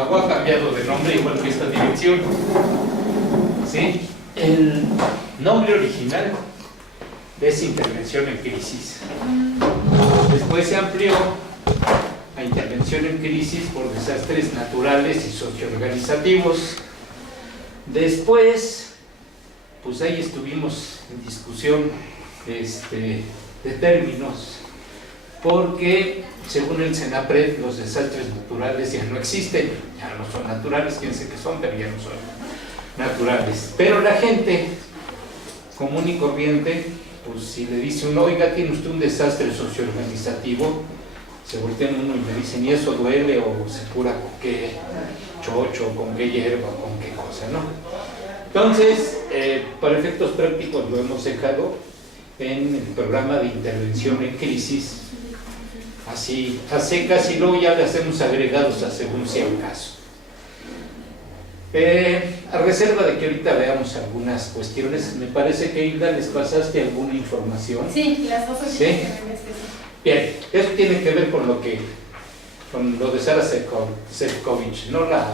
Chihuahua ha cambiado de nombre igual que esta dirección. ¿Sí? El nombre original es Intervención en Crisis. Después se amplió a Intervención en Crisis por Desastres Naturales y Socioorganizativos. Después, pues ahí estuvimos en discusión de términos, porque según el CENAPRED los desastres naturales ya no existen, ya no son naturales, piensen que son, pero ya no son naturales. Pero la gente común y corriente, pues si le dice uno, oiga, tiene usted un desastre socioorganizativo, se voltean uno y me dicen, ¿y eso duele o se cura con qué chocho, con qué hierba, con qué cosa, no? Entonces, para efectos prácticos lo hemos dejado en el programa de intervención en crisis, así a secas, y luego ya le hacemos agregados a según sea el caso. A reserva de que ahorita veamos algunas cuestiones, me parece que Hilda, ¿les pasaste alguna información? Sí, las cosas ¿Sí? que Bien, eso tiene que ver con lo de Sara Sefcovic, no la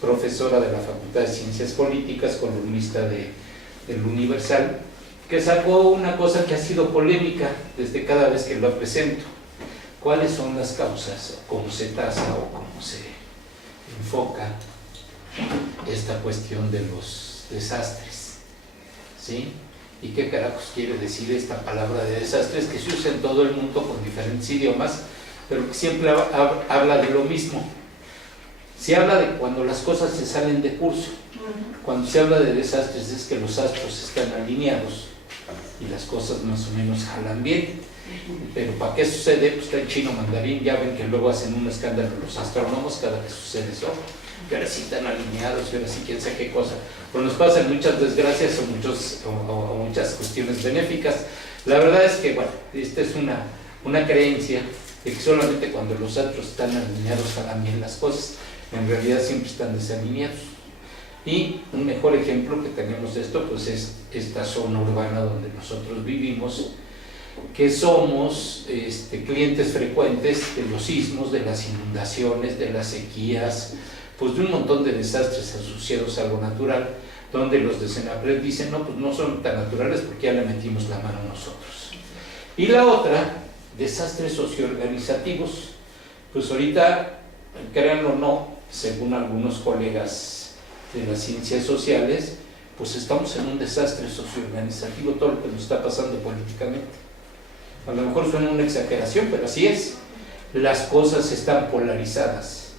profesora de la Facultad de Ciencias Políticas, columnista del Universal, que sacó una cosa que ha sido polémica desde cada vez que lo presento. ¿Cuáles son las causas, cómo se tasa o cómo se enfoca esta cuestión de los desastres? ¿Sí? ¿Y qué carajos quiere decir esta palabra de desastres que se usa en todo el mundo con diferentes idiomas, pero que siempre habla de lo mismo? Se habla de cuando las cosas se salen de curso. Cuando se habla de desastres es que los astros están alineados y las cosas más o menos jalan bien. Pero ¿para qué sucede? Pues está en chino mandarín, ya ven que luego hacen un escándalo los astrónomos cada que sucede eso. Y ahora sí están alineados, y ahora sí quién sabe qué cosa. Pues nos pasan muchas desgracias o muchas cuestiones benéficas. La verdad es que, bueno, esta es una creencia de que solamente cuando los astros están alineados jalan bien las cosas. En realidad siempre están desalineados. Y un mejor ejemplo que tenemos de esto, pues es esta zona urbana donde nosotros vivimos, que somos clientes frecuentes de los sismos, de las inundaciones, de las sequías, pues de un montón de desastres asociados a lo natural, donde los de CENAPRED dicen, no, pues no son tan naturales porque ya le metimos la mano nosotros. Y la otra, desastres socioorganizativos, pues ahorita, créanlo o no, según algunos colegas de las ciencias sociales, pues estamos en un desastre socioorganizativo, todo lo que nos está pasando políticamente. A lo mejor suena una exageración, pero así es. Las cosas están polarizadas,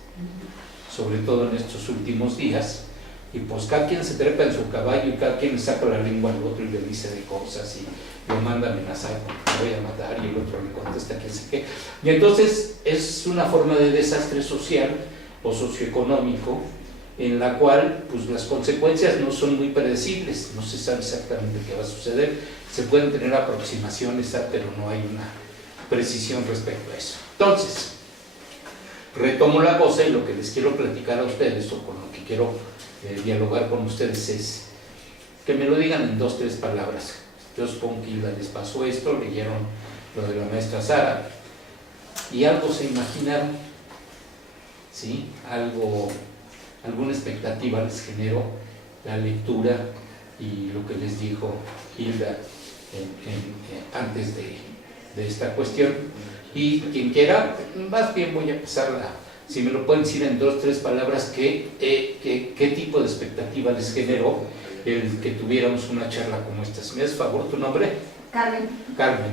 sobre todo en estos últimos días, y pues cada quien se trepa en su caballo y cada quien le saca la lengua al otro y le dice de cosas y lo manda a amenazar porque lo voy a matar, y el otro le contesta quién sé qué. Y entonces es una forma de desastre social o socioeconómico en la cual pues las consecuencias no son muy predecibles, no se sabe exactamente qué va a suceder, se pueden tener aproximaciones, pero no hay una precisión respecto a eso. Entonces, retomo la cosa, y lo que les quiero platicar a ustedes, o con lo que quiero dialogar con ustedes, es que me lo digan en 2 o 3 palabras. Yo supongo que Hilda les pasó esto, leyeron lo de la maestra Sara, y algo se imaginaron, ¿sí? Alguna expectativa les generó la lectura y lo que les dijo Hilda antes de esta cuestión. Y quien quiera, más bien voy a empezarla, si me lo pueden decir en 2 o 3 palabras, ¿qué tipo de expectativa les generó el que tuviéramos una charla como esta? ¿Me das favor tu nombre? Carmen. Carmen.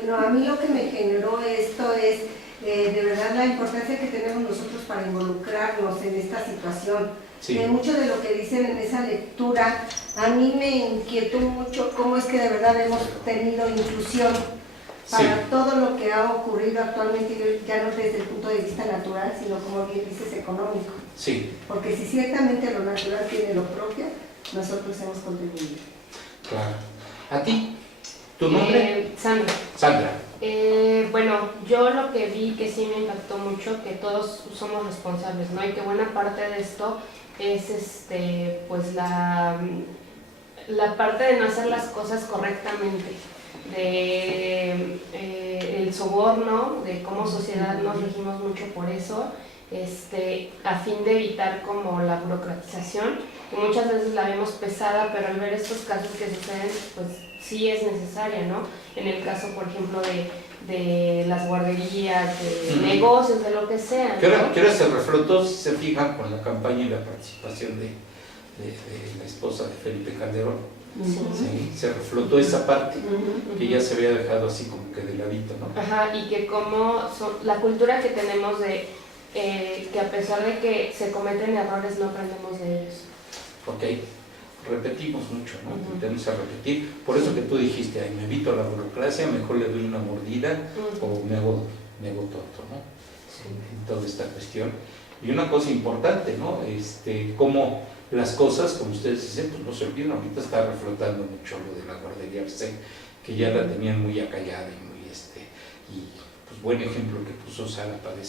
Bueno, a mí lo que me generó esto es de verdad la importancia que tenemos nosotros para involucrarnos en esta situación. Sí. Mucho de lo que dicen en esa lectura a mí me inquietó mucho cómo es que de verdad hemos tenido inclusión para Sí. todo lo que ha ocurrido actualmente, ya no desde el punto de vista natural, sino como bien dices, económico. Sí. Porque si ciertamente lo natural tiene lo propio, nosotros hemos contribuido. Claro. ¿A ti? ¿Tu nombre? Sandra. Sandra. Bueno, yo lo que vi que sí me impactó mucho, que todos somos responsables, ¿no? Y que buena parte de esto es pues la parte de no hacer las cosas correctamente, de el soborno, de cómo sociedad nos regimos mucho por eso, a fin de evitar como la burocratización, y muchas veces la vemos pesada, pero al ver estos casos que suceden, pues sí es necesaria, ¿no? En el caso, por ejemplo, de las guarderías, de negocios, de lo que sea, ¿no? ¿Qué hora se reflotó, si se fijan, con la campaña y la participación de la esposa de Felipe Calderón? Sí, se reflotó esa parte que ya se había dejado así como que de ladito, ¿no? Ajá, y que como la cultura que tenemos de que a pesar de que se cometen errores no aprendemos de ellos. Ok, repetimos mucho, ¿no? Tendemos a repetir, por eso que tú dijiste, ay, me evito la burocracia, mejor le doy una mordida o me hago tonto, ¿no? En toda esta cuestión. Y una cosa importante, ¿no? Como las cosas, como ustedes dicen, pues no se olviden, ahorita está reflotando mucho lo de la guardería Arce, que ya la tenían muy acallada y muy y pues buen ejemplo que puso Sara para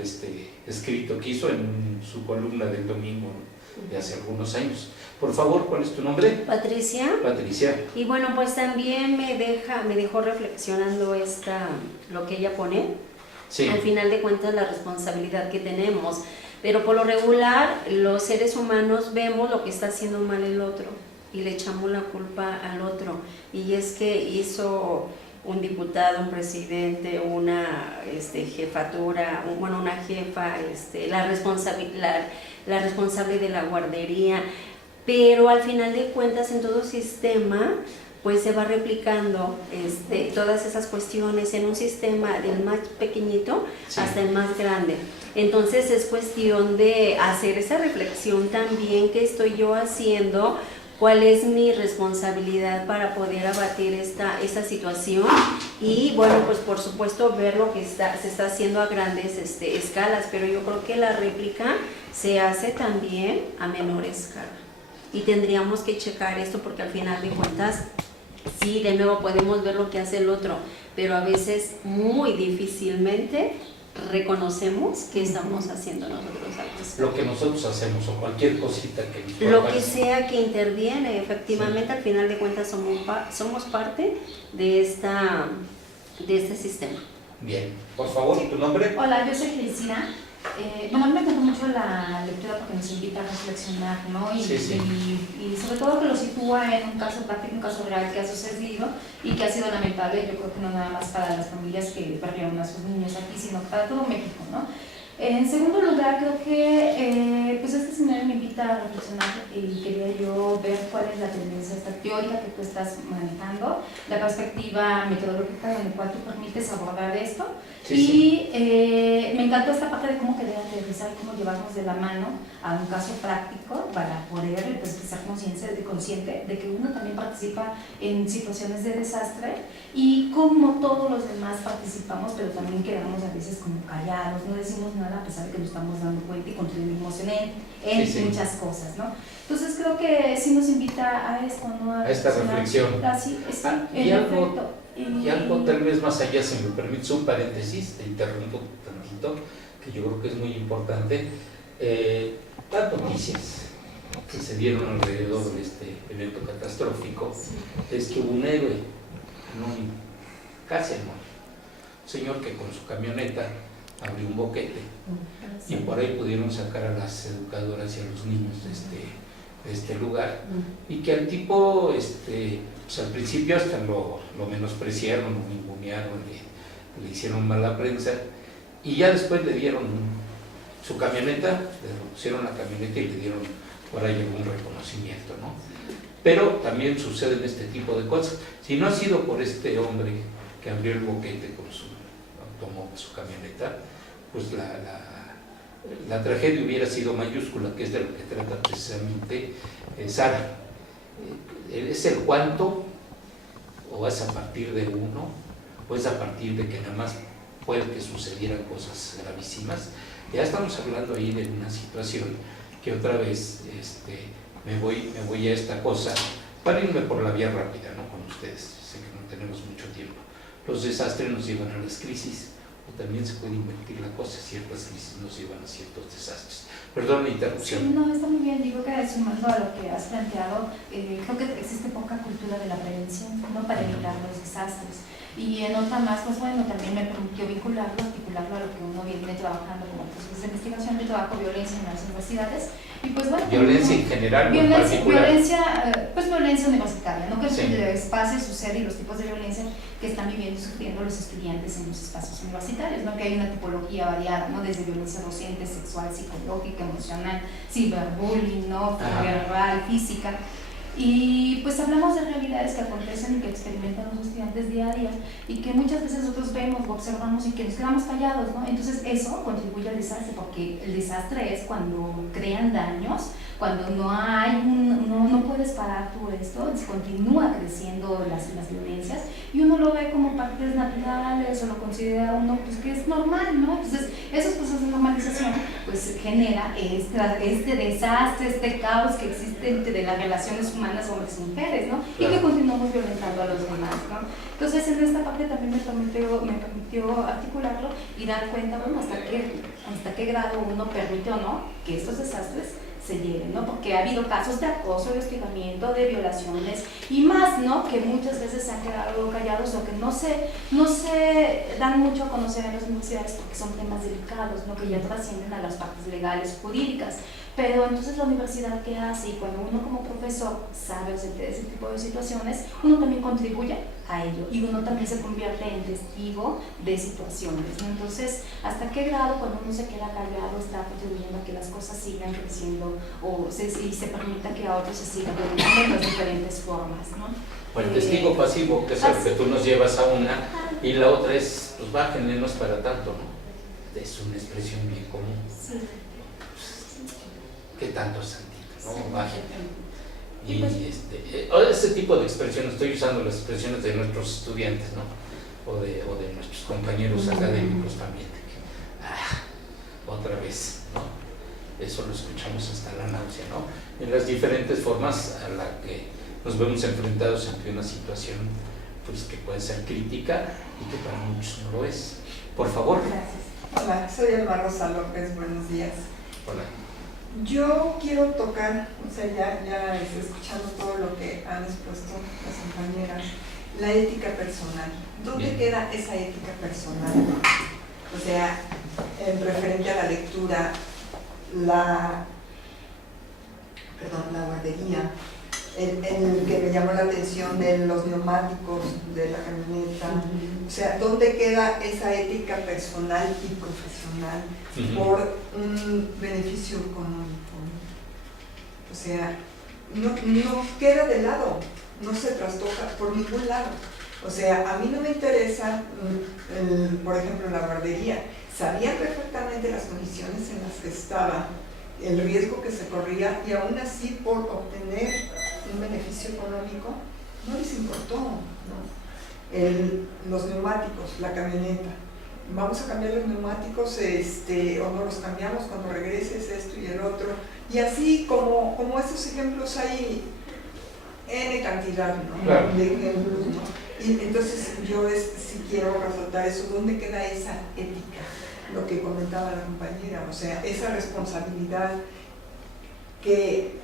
este escrito que hizo en su columna del domingo, ¿no? De hace algunos años. Por favor, ¿cuál es tu nombre? Patricia. Patricia. Y bueno, pues también me dejó reflexionando lo que ella pone. Sí. Al final de cuentas, la responsabilidad que tenemos. Pero por lo regular, los seres humanos vemos lo que está haciendo mal el otro y le echamos la culpa al otro. Y es que hizo un diputado, un presidente, una jefatura, una jefa, la responsable de la guardería, pero al final de cuentas en todo sistema pues se va replicando todas esas cuestiones en un sistema del más pequeñito hasta el más grande. Entonces es cuestión de hacer esa reflexión también, qué estoy yo haciendo, cuál es mi responsabilidad para poder abatir esta situación y bueno, pues por supuesto ver lo que se está haciendo a grandes escalas, pero yo creo que la réplica se hace también a menor escala y tendríamos que checar esto porque al final de cuentas sí, de nuevo podemos ver lo que hace el otro, pero a veces muy difícilmente reconocemos que estamos haciendo nosotros algo. Lo que nosotros hacemos o cualquier cosita que nos lo que sea que interviene, efectivamente, al final de cuentas somos parte de este sistema. Bien, por favor, ¿tu nombre? Hola, yo soy Cristina. Bueno, a mí me encantó mucho la lectura porque nos invita a reflexionar, ¿no? Y sobre todo que lo sitúa en un caso práctico, un caso real que ha sucedido y que ha sido lamentable, yo creo que no nada más para las familias que perdieron a sus niños aquí, sino para todo México, ¿no? En segundo lugar, creo que pues este escenario me invita a reflexionar y quería yo ver cuál es la tendencia esta teórica que tú estás manejando, la perspectiva metodológica en la cual tú permites abordar esto. Me encantó esta parte de cómo querer aterrizar, cómo llevarnos de la mano a un caso práctico para poder pues, ser consciente de que uno también participa en situaciones de desastre y cómo todos los demás participamos, pero también quedamos a veces como callados, no decimos nada a pesar de que nos estamos dando cuenta y contribuimos en muchas cosas, ¿no? Entonces creo que sí nos invita a esto, ¿no? A esta reflexión. Y algo tal vez más allá, si me permites un paréntesis, te interrumpo tantito, que yo creo que es muy importante. Las noticias que se dieron alrededor de este evento catastrófico es que hubo un héroe anónimo, casi anónimo, un señor que con su camioneta abrió un boquete y por ahí pudieron sacar a las educadoras y a los niños de este lugar y que al tipo pues al principio hasta lo menospreciaron, lo ningunearon, le hicieron mala prensa y ya después le dieron su camioneta, le pusieron la camioneta y le dieron por ahí algún reconocimiento, ¿no? Pero también suceden este tipo de cosas. Si no ha sido por este hombre que abrió el boquete con su automóvil, su camioneta, pues la tragedia hubiera sido mayúscula, que es de lo que trata precisamente Sara. ¿Es el cuánto o es a partir de uno o es a partir de que nada más puede que sucedieran cosas gravísimas? Ya estamos hablando ahí de una situación que otra vez me voy a esta cosa para irme por la vía rápida, ¿no? Con ustedes, sé que no tenemos mucho tiempo. Los desastres nos llevan a las crisis o también se puede invertir la cosa, ciertas crisis nos llevan a ciertos desastres. Perdón la interrupción. Sí, no, está muy bien, digo que sumando a lo que has planteado, creo que existe poca cultura de la prevención, ¿no? Para evitar los desastres. Y en otra más, pues bueno, también me permitió vincularlo, articularlo a lo que uno viene trabajando como entonces de investigación yo trabajo violencia en las universidades. Y pues bueno, violencia en general, en particular. Violencia universitaria, ¿no? Que Sí. el espacio sucede y los tipos de violencia que están viviendo y sufriendo los estudiantes en los espacios universitarios, ¿no? Que hay una tipología variada, ¿no? Desde violencia docente, sexual, psicológica, emocional, ciberbullying, ¿no? Verbal, física. Y pues hablamos de realidades que acontecen y que experimentan los estudiantes día a día y que muchas veces nosotros vemos o observamos y que nos quedamos callados, ¿no? Entonces eso contribuye al desastre, porque el desastre es cuando crean daños, cuando no puedes parar tú esto, se continúa creciendo las violencias y uno lo ve como partes naturales o lo considera uno pues que es normal, ¿no? Entonces esos procesos de normalización pues genera este desastre, este caos que existe entre las relaciones humanas hombres y mujeres, ¿no? Y que continuamos violentando a los demás, ¿no? Entonces en esta parte también me permitió articularlo y dar cuenta, bueno, hasta qué grado uno permite o no que estos desastres se lleven, ¿no? Porque ha habido casos de acoso, de hostigamiento, de violaciones y más, ¿no? Que muchas veces se han quedado callados o que no se dan mucho a conocer en las universidades porque son temas delicados, ¿no? Que ya trascienden a las partes legales, jurídicas. Pero entonces la universidad, ¿qué hace? Y cuando uno como profesor sabe o se entera de ese tipo de situaciones, uno también contribuye a ello y uno también se convierte en testigo de situaciones, ¿no? Entonces, ¿hasta qué grado cuando uno se queda callado está contribuyendo a que las cosas sigan creciendo y se permita que a otros se sigan violentando en las diferentes formas, ¿no? O el testigo pasivo, que es el que tú nos llevas a una, y la otra es, pues bájenle, no es para tanto, ¿no? Es una expresión bien común. Sí. ¿Qué tanto santito, no? Bájenle. Y ese tipo de expresiones, estoy usando las expresiones de nuestros estudiantes, ¿no? O de nuestros compañeros académicos también. Otra vez, ¿no? Eso lo escuchamos hasta la náusea, ¿no? En las diferentes formas a las que nos vemos enfrentados ante una situación pues, que puede ser crítica y que para muchos no lo es. Por favor. Gracias. Hola, soy Alma Rosa López, buenos días. Hola. Yo quiero tocar, o sea, ya escuchando todo lo que han expuesto las compañeras, la ética personal. ¿Dónde Bien. queda esa ética personal? O sea, en referente a la lectura, la guardería, el que me llamó la atención de los neumáticos de la camioneta, o sea, ¿dónde queda esa ética personal y profesional por un beneficio económico? O sea, no queda de lado, no se trastoca por ningún lado. O sea, a mí no me interesa, por ejemplo, la guardería. Sabían perfectamente las condiciones en las que estaba, el riesgo que se corría y aún así por obtener un beneficio económico no les importó, ¿no? Los neumáticos, la camioneta, vamos a cambiar los neumáticos o no los cambiamos cuando regreses esto y el otro, y así como estos ejemplos hay N cantidad, ¿no? Claro. De ejemplos, ¿no? Y entonces yo sí quiero resaltar eso, ¿dónde queda esa ética? Lo que comentaba la compañera, o sea, esa responsabilidad que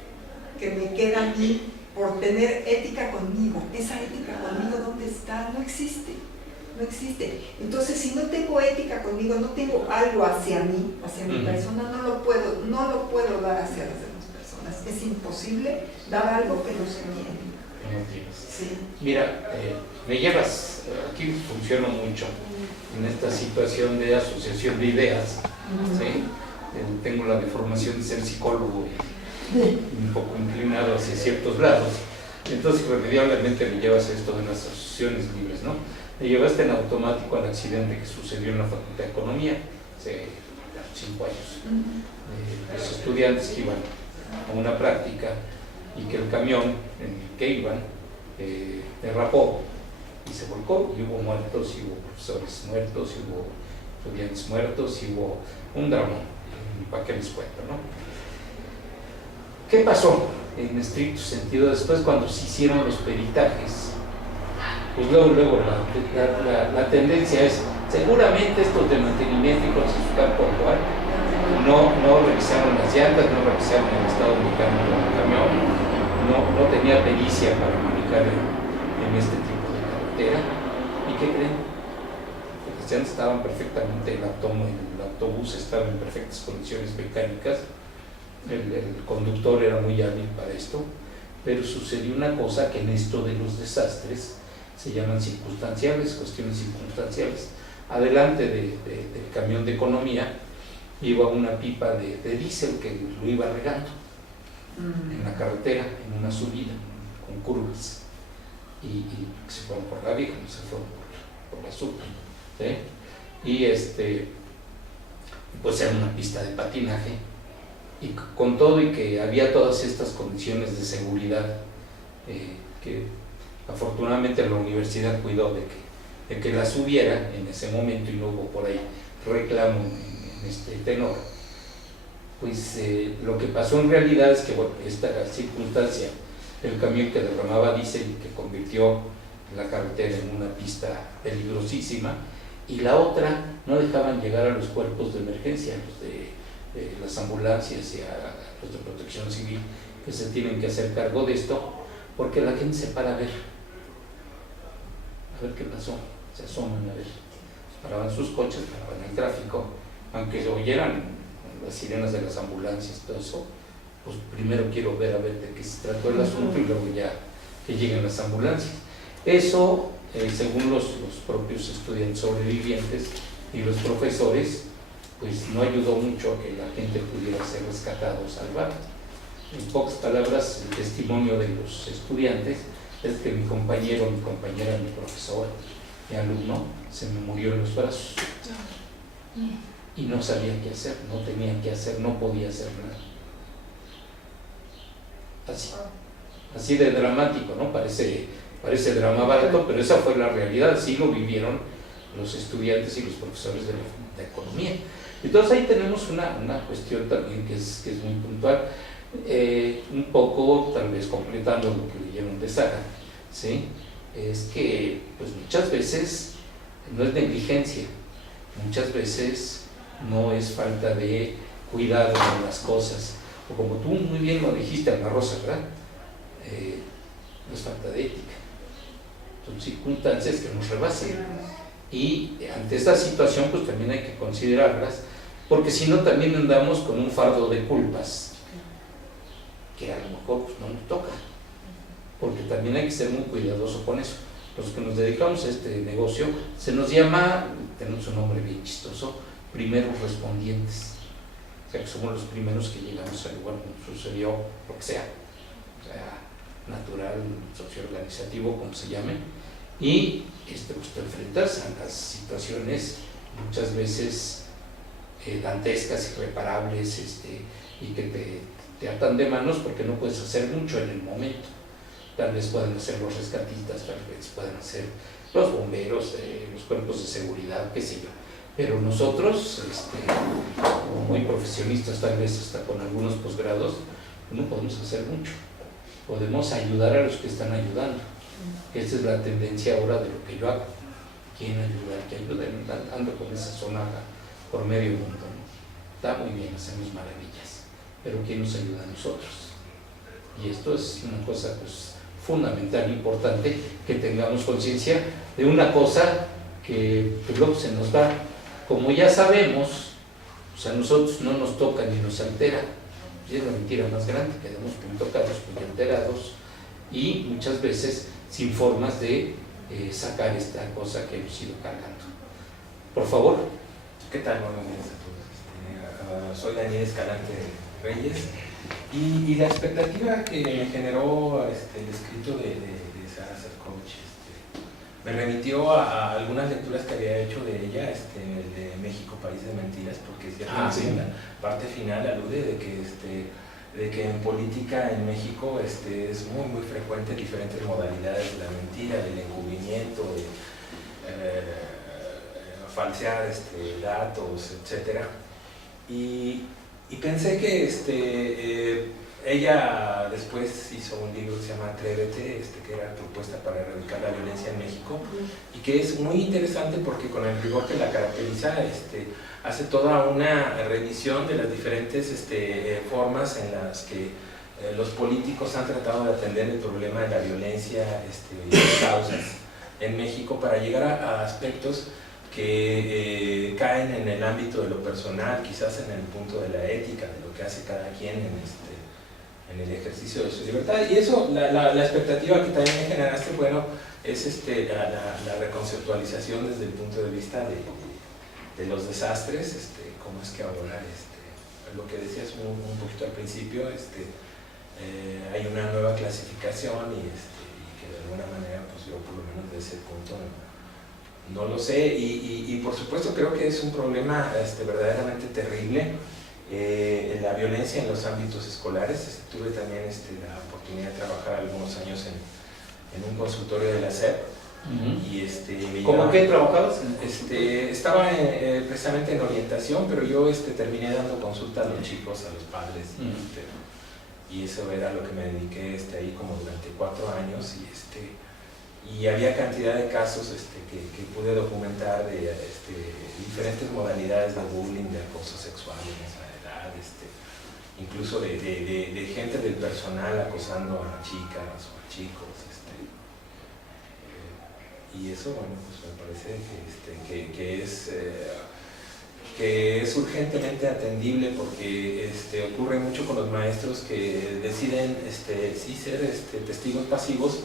me queda a mí por tener ética conmigo. Esa ética conmigo, ¿dónde está? No existe, no existe. Entonces, si no tengo ética conmigo, no tengo algo hacia mí, hacia mi persona, no lo puedo dar hacia las demás personas. Es imposible dar algo que no se tiene. Sí. Mira, me llevas, aquí funciono mucho en esta situación de asociación de ideas, ¿sí? Tengo la deformación de ser psicólogo y un poco inclinado hacia ciertos lados, entonces irremediablemente me llevas a esto de las asociaciones libres, ¿no? Me llevaste en automático al accidente que sucedió en la Facultad de Economía hace 5 años. Los estudiantes que iban a una práctica y que el camión en el que iban derrapó y se volcó y hubo muertos, y hubo profesores muertos, y hubo estudiantes muertos, y hubo un drama. ¿Para qué les cuento, no? ¿Qué pasó en estricto sentido después cuando se hicieron los peritajes? Pues luego la tendencia es, seguramente estos de mantenimiento y construcción portual no revisaron las llantas, no revisaron el estado mecánico del camión, no tenía pericia para manejar en este tipo de carretera. ¿Y qué creen? Porque las llantas estaban perfectamente, el autobús estaba en perfectas condiciones mecánicas, el conductor era muy hábil para esto, pero sucedió una cosa que en esto de los desastres se llaman circunstanciales, cuestiones circunstanciales. Adelante del camión de economía iba una pipa de diésel que lo iba regando en la carretera, en una subida, con curvas, y se fueron por la vieja, no se fueron por la subida, ¿sí? Y pues era una pista de patinaje, y con todo y que había todas estas condiciones de seguridad que afortunadamente la universidad cuidó de que las hubiera en ese momento y no hubo por ahí reclamo en este tenor, pues lo que pasó en realidad es que, bueno, esta circunstancia, el camión que derramaba diésel y que convirtió la carretera en una pista peligrosísima, y la otra, no dejaban llegar a los cuerpos de emergencia, los de las ambulancias y a los de protección civil, que se tienen que hacer cargo de esto, porque la gente se para a ver qué pasó, se asoman a ver, paraban sus coches, paraban el tráfico, aunque se oyeran las sirenas de las ambulancias, todo eso, pues primero quiero ver a ver de qué se trató el asunto y luego ya que lleguen las ambulancias. Eso, según los propios estudiantes sobrevivientes y los profesores, pues no ayudó mucho a que la gente pudiera ser rescatada o salvada. En pocas palabras, el testimonio de los estudiantes es que mi compañera, mi profesor, mi alumno, se me murió en los brazos y no sabía qué hacer, no tenía qué hacer, no podía hacer nada. Así de dramático, ¿no? Parece drama barato, pero esa fue la realidad, así lo vivieron los estudiantes y los profesores de economía. Entonces ahí tenemos una cuestión también que es muy puntual, un poco tal vez completando lo que leyeron de Sara, ¿sí? Es que pues muchas veces no es negligencia, muchas veces no es falta de cuidado en las cosas, o como tú muy bien lo dijiste, Ana Rosa, ¿verdad? No es falta de ética, son circunstancias que nos rebasan, y ante esta situación pues también hay que considerarlas, porque si no también andamos con un fardo de culpas que a lo mejor pues, no nos toca, porque también hay que ser muy cuidadoso con eso. Los que nos dedicamos a este negocio se nos llama, tenemos un nombre bien chistoso, primeros respondientes, o sea que somos los primeros que llegamos al lugar donde sucedió lo que sea, o sea, natural, socioorganizativo, como se llame, y pues te enfrentas a las situaciones muchas veces dantescas, irreparables, y que te atan de manos porque no puedes hacer mucho en el momento. Tal vez puedan hacer los rescatistas, tal vez puedan hacer los bomberos, los cuerpos de seguridad, qué sé yo, pero nosotros, muy profesionistas, tal vez hasta con algunos posgrados, no podemos hacer mucho. Podemos ayudar a los que están ayudando. Esa es la tendencia ahora de lo que yo hago. ¿Quién ayuda? Que ayuden, ando con esa sonaja por medio mundo, ¿no? Está muy bien, hacemos maravillas, pero ¿quién nos ayuda a nosotros? Y esto es una cosa pues fundamental, importante, que tengamos conciencia de una cosa que pues, luego se nos va, como ya sabemos, pues a nosotros no nos toca ni nos altera, y es la mentira más grande, quedamos muy tocados, muy alterados, y muchas veces sin formas de sacar esta cosa que hemos ido cargando. Por favor. ¿Qué tal? Buenos días a todos. Soy Daniel Escalante Reyes, y la expectativa que me generó el escrito de Sara Sefcovic me remitió a algunas lecturas que había hecho de ella, el de México, País de Mentiras, porque ciertamente en la parte final alude de que en política en México es muy frecuente diferentes modalidades de la mentira, del encubrimiento, de falsear datos, etcétera, y pensé que ella después hizo un libro que se llama Atrévete, que era propuesta para erradicar la violencia en México, y que es muy interesante porque con el rigor que la caracteriza hace toda una revisión de las diferentes formas en las que los políticos han tratado de atender el problema de la violencia y sus causas en México, para llegar a aspectos que caen en el ámbito de lo personal, quizás en el punto de la ética, de lo que hace cada quien en el ejercicio de su libertad. Y eso, la expectativa que también me generaste, bueno, es la reconceptualización desde el punto de vista de los desastres, cómo es que ahora, lo que decías un poquito al principio, hay una nueva clasificación y que de alguna manera, pues yo por lo menos de ese punto no lo sé, y por supuesto creo que es un problema verdaderamente terrible, la violencia en los ámbitos escolares. Tuve también la oportunidad de trabajar algunos años en un consultorio de la SEP. Y ¿Cómo que trabajabas? Estaba precisamente en orientación, pero yo terminé dando consulta a los chicos, a los padres, y eso era lo que me dediqué ahí como durante 4 años, y había cantidad de casos que pude documentar de diferentes modalidades de bullying, de acoso sexual en esa edad, incluso de gente del personal acosando a chicas o a chicos. Y eso, bueno, pues me parece que es urgentemente atendible, porque ocurre mucho con los maestros que deciden sí ser testigos pasivos,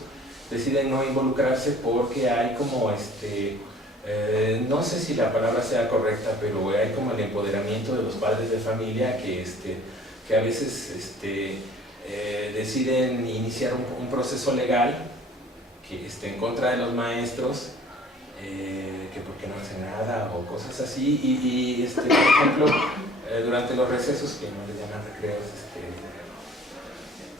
deciden no involucrarse porque hay como no sé si la palabra sea correcta, pero hay como el empoderamiento de los padres de familia que a veces deciden iniciar un proceso legal que en contra de los maestros, que porque no hacen nada o cosas así, y por ejemplo, durante los recesos, que no les llaman recreos,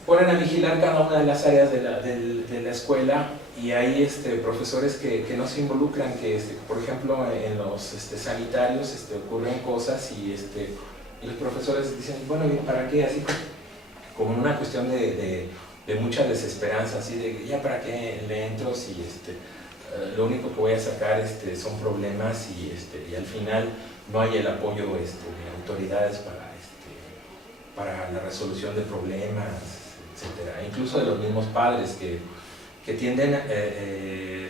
ponen a vigilar cada una de las áreas de la escuela, y hay profesores que no se involucran, que por ejemplo en los sanitarios ocurren cosas, y los profesores dicen, bueno, ¿para qué? Así como una cuestión de mucha desesperanza, así de ya para qué le entro si lo único que voy a sacar son problemas, y al final no hay el apoyo de autoridades para la resolución de problemas, etcétera. Incluso de los mismos padres que tienden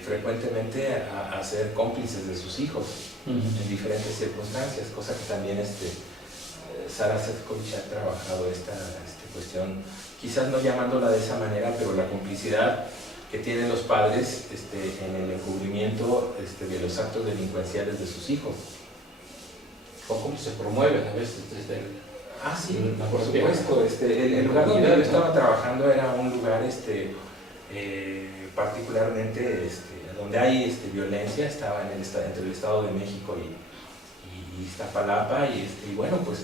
frecuentemente a ser cómplices de sus hijos en diferentes circunstancias, cosa que también Sara Sefcovic ha trabajado esta cuestión, quizás no llamándola de esa manera, pero la complicidad que tienen los padres en el encubrimiento de los actos delincuenciales de sus hijos. O cómo se promueven a veces desde el... Sí, por supuesto. El lugar donde yo estaba trabajando era un lugar particularmente donde hay violencia, estaba entre el Estado de México y Iztapalapa, y bueno, pues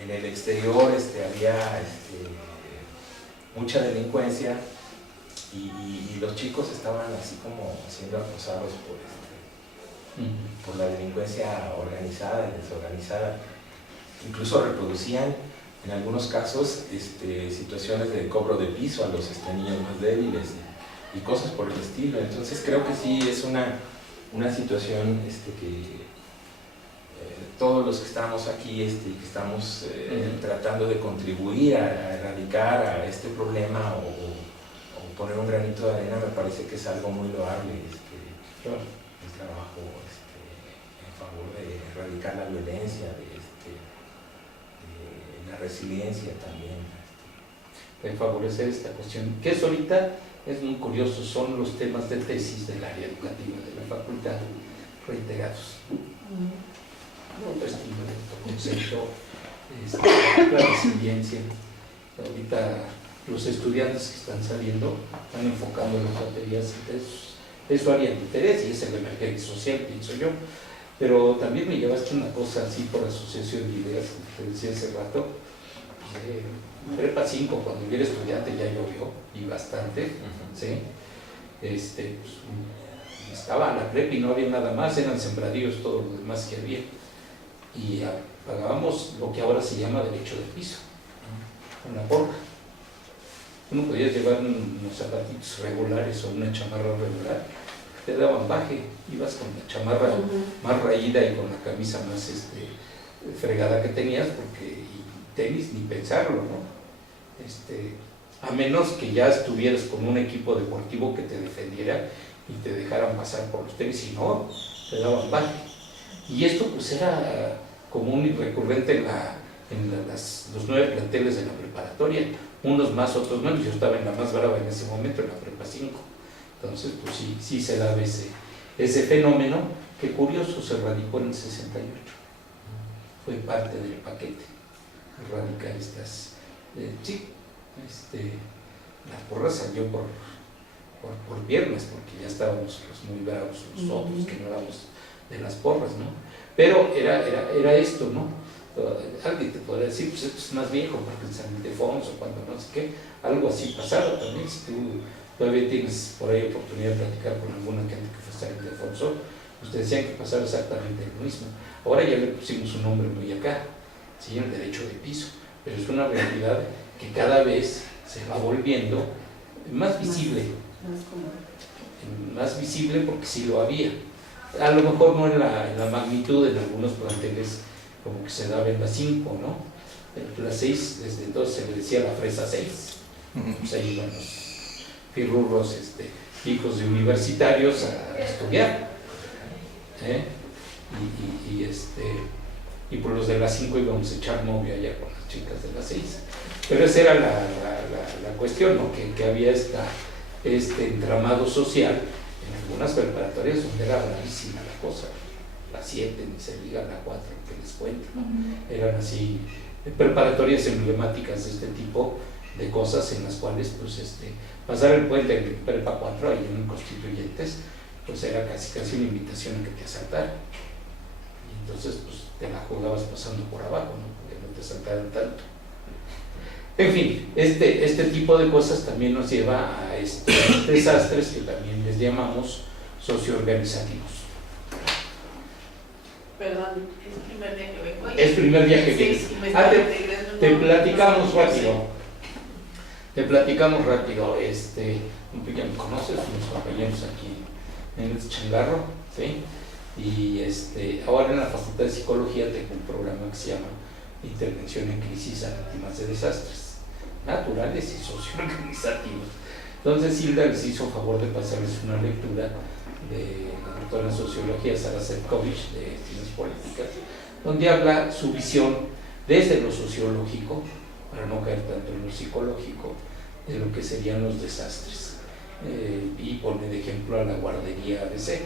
en el exterior había mucha delincuencia, y los chicos estaban así como siendo acosados por la delincuencia organizada y desorganizada. Incluso reproducían en algunos casos situaciones de cobro de piso a los niños más débiles y cosas por el estilo. Entonces creo que sí es una situación que todos los que estamos aquí y que estamos tratando de contribuir a erradicar a este problema o poner un granito de arena, me parece que es algo muy loable, el trabajo en favor de erradicar la violencia, de la resiliencia también. De favorecer esta cuestión, que es ahorita, es muy curioso, son los temas de tesis del área educativa de la facultad reiterados. Autoestima, autoconcepto, la resiliencia. Ahorita los estudiantes que están saliendo están enfocando las baterías de su área de interés, y es el emergencia social, pienso yo. Pero también me llevaste una cosa así por asociación de ideas, que te decía hace rato. Prepa 5, cuando yo era estudiante, ya llovió, y bastante, ¿sí? Pues, estaba la prepa y no había nada más, eran sembradíos todo lo demás que había. Y pagábamos lo que ahora se llama derecho de piso, una porra. Uno podía llevar unos zapatitos regulares o una chamarra regular, te daban baje, ibas con la chamarra más raída y con la camisa más fregada que tenías, porque y tenis ni pensarlo, ¿no? A menos que ya estuvieras con un equipo deportivo que te defendiera y te dejaran pasar por los tenis, si no, le daban baje. Y esto pues era común y recurrente en los 9 planteles de la preparatoria, unos más, otros menos. Yo estaba en la más brava en ese momento, en la prepa 5. Entonces, pues sí se daba ese fenómeno, que curioso, se radicó en el 68. Fue parte del paquete, erradicar estas... la porra salió por viernes, porque ya estábamos pues, muy bravos nosotros, que no éramos de las porras, ¿no? Pero era esto, ¿no? Alguien te podría decir, pues esto es más viejo, porque en San Ildefonso, cuando no sé qué, algo así pasaba también. Si tú todavía tienes por ahí oportunidad de platicar con alguna gente que fue a San Ildefonso, pues te decían que pasaba exactamente lo mismo. Ahora ya le pusimos un nombre muy acá, ¿sí? El derecho de piso, pero es una realidad que cada vez se va volviendo más visible. Más visible porque sí lo había. A lo mejor no en la magnitud, en algunos planteles como que se daba en la 5, ¿no? En la 6, desde entonces se le decía la fresa 6. Pues ahí iban los firrurros hijos de universitarios a estudiar. Y por los de la 5 íbamos a echar novia allá con las chicas de la 6. Pero esa era la cuestión, ¿no? Que había este entramado social en algunas preparatorias donde era bravísima la cosa. La 7, ni se diga la 4, que les cuento, ¿no? Eran así preparatorias emblemáticas de este tipo de cosas, en las cuales pues pasar el puente en prepa 4 ahí en Constituyentes pues era casi una invitación a que te asaltaran, y entonces pues te la jugabas pasando por abajo, ¿no? Porque no te asaltaran tanto. En fin, este tipo de cosas también nos lleva a estos desastres que también les llamamos socioorganizativos. Perdón, es el primer día que vengo. Es el primer día que vienes. Sí, te platicamos rápido. Te platicamos rápido. Ya me conoces, unos compañeros aquí en el Changarro, ¿sí? Y ahora en la Facultad de Psicología tengo un programa que se llama Intervención en Crisis a Víctimas de Desastres Naturales y Socioorganizativos. Entonces Hilda les hizo favor de pasarles una lectura de la doctora en Sociología Sara Sefcovic, de Ciencias Políticas, donde habla su visión desde lo sociológico, para no caer tanto en lo psicológico, de lo que serían los desastres. Y pone de ejemplo a la guardería ABC,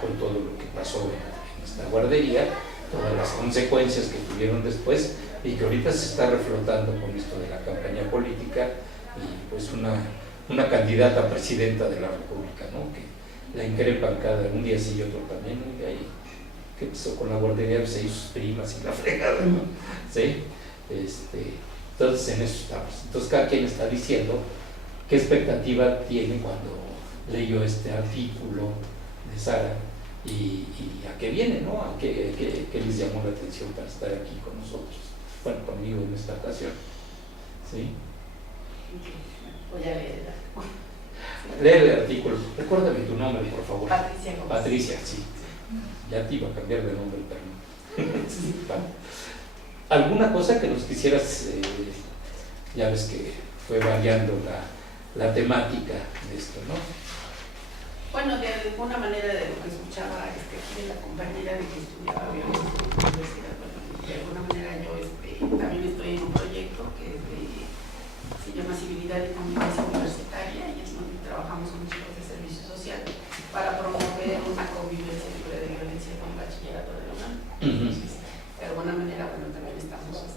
con todo lo que pasó en esta guardería, todas las consecuencias que tuvieron después, y que ahorita se está reflotando con esto de la campaña política, y pues una candidata a presidenta de la República, ¿no? Que la increpan cada un día sí y otro también, y ahí ¿qué pasó con la guardería? Se hizo sus primas y la fregada, ¿no? ¿Sí? Entonces en eso estamos. Entonces cada quien está diciendo qué expectativa tiene cuando leyó este artículo de Sara y a qué viene, ¿no? A qué les llamó la atención para estar aquí con nosotros, bueno, conmigo en esta ocasión. ¿Sí? Voy a leer. Lee el artículo. Recuérdame tu nombre, por favor. Patricia Gómez. Patricia, sí. Ya te iba a cambiar de nombre, pero no. Vale. ¿Alguna cosa que nos quisieras? Ya ves que fue variando la temática de esto, ¿no? Bueno, de alguna manera de lo que escuchaba aquí de la compañera de que estudiaba violencia en la universidad, bueno, de alguna manera yo también estoy en un proyecto que se llama Civilidad y Convivencia Universitaria, y es donde trabajamos con chicos de servicio social para promover una convivencia libre de violencia con el bachillerato de la UNAM. Entonces, de alguna manera, bueno, también estamos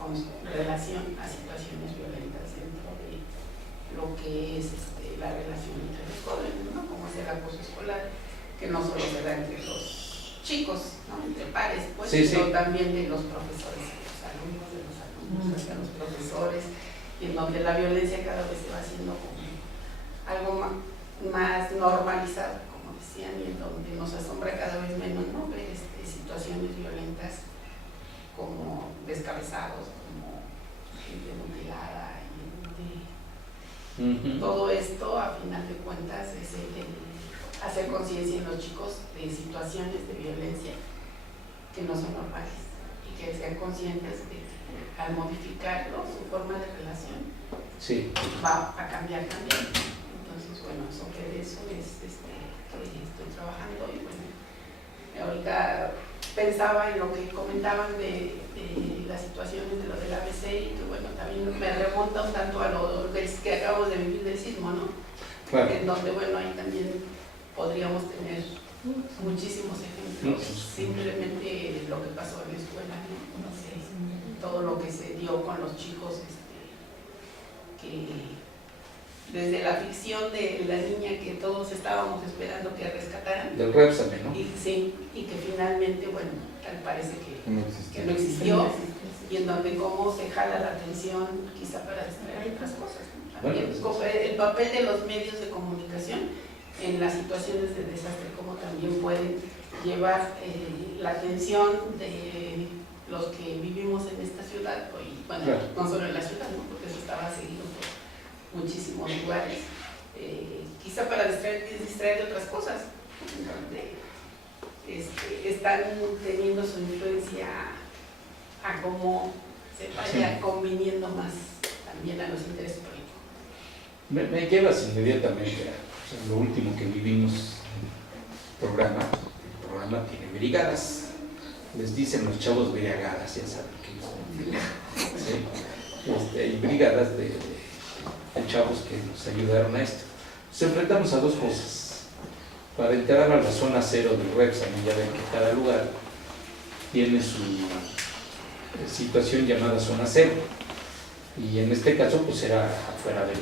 con relación a situaciones violentas dentro de lo que es la relación entre los jóvenes, ¿no? Como es el acoso escolar, que no solo se da entre los chicos, ¿no? Entre pares, pues, sí, sino sí. también de los profesores, de los alumnos hacia los profesores, y en donde la violencia cada vez se va haciendo como algo más normalizado, como decían, y en donde nos asombra cada vez menos, ¿no? Ver situaciones violentas como descabezados, como gente mutilada, todo esto, a final de cuentas, es el hacer conciencia en los chicos de situaciones de violencia que no son normales, y que sean conscientes de que al modificarlo, su forma de relación Sí. va a cambiar también. Entonces, bueno, sobre eso es que estoy trabajando, y bueno, ahorita pensaba en lo que comentaban de las situaciones de lo del ABC y que bueno, también me remonta un tanto a lo que acabo de vivir del sismo, ¿no? Claro. En donde, bueno, ahí también podríamos tener muchísimos ejemplos, simplemente lo que pasó en la escuela, ¿no? No sé, todo lo que se dio con los chicos, que desde la ficción de la niña que todos estábamos esperando que rescataran. Del Repsame, ¿no? Y, sí, y que finalmente, bueno, tal parece que no existió, y en donde cómo se jala la atención quizá para distraer otras cosas, ¿no? También, el papel de los medios de comunicación en las situaciones de desastre, como también pueden llevar la atención de los que vivimos en esta ciudad, y bueno, claro, no solo en la ciudad, ¿no? Porque eso estaba seguido por muchísimos lugares, quizá para distraer de otras cosas, donde están teniendo su influencia a cómo se vaya conviniendo más también a los intereses políticos. Me llevas inmediatamente a lo último que vivimos en el programa. El programa tiene brigadas, les dicen los chavos brigagadas, ya saben que ¿sí? Hay brigadas de chavos que nos ayudaron a esto. Nos enfrentamos a dos cosas. Para entrar a la zona cero del Repsame, ya ven que cada lugar tiene su situación llamada zona cero, y en este caso pues era afuera del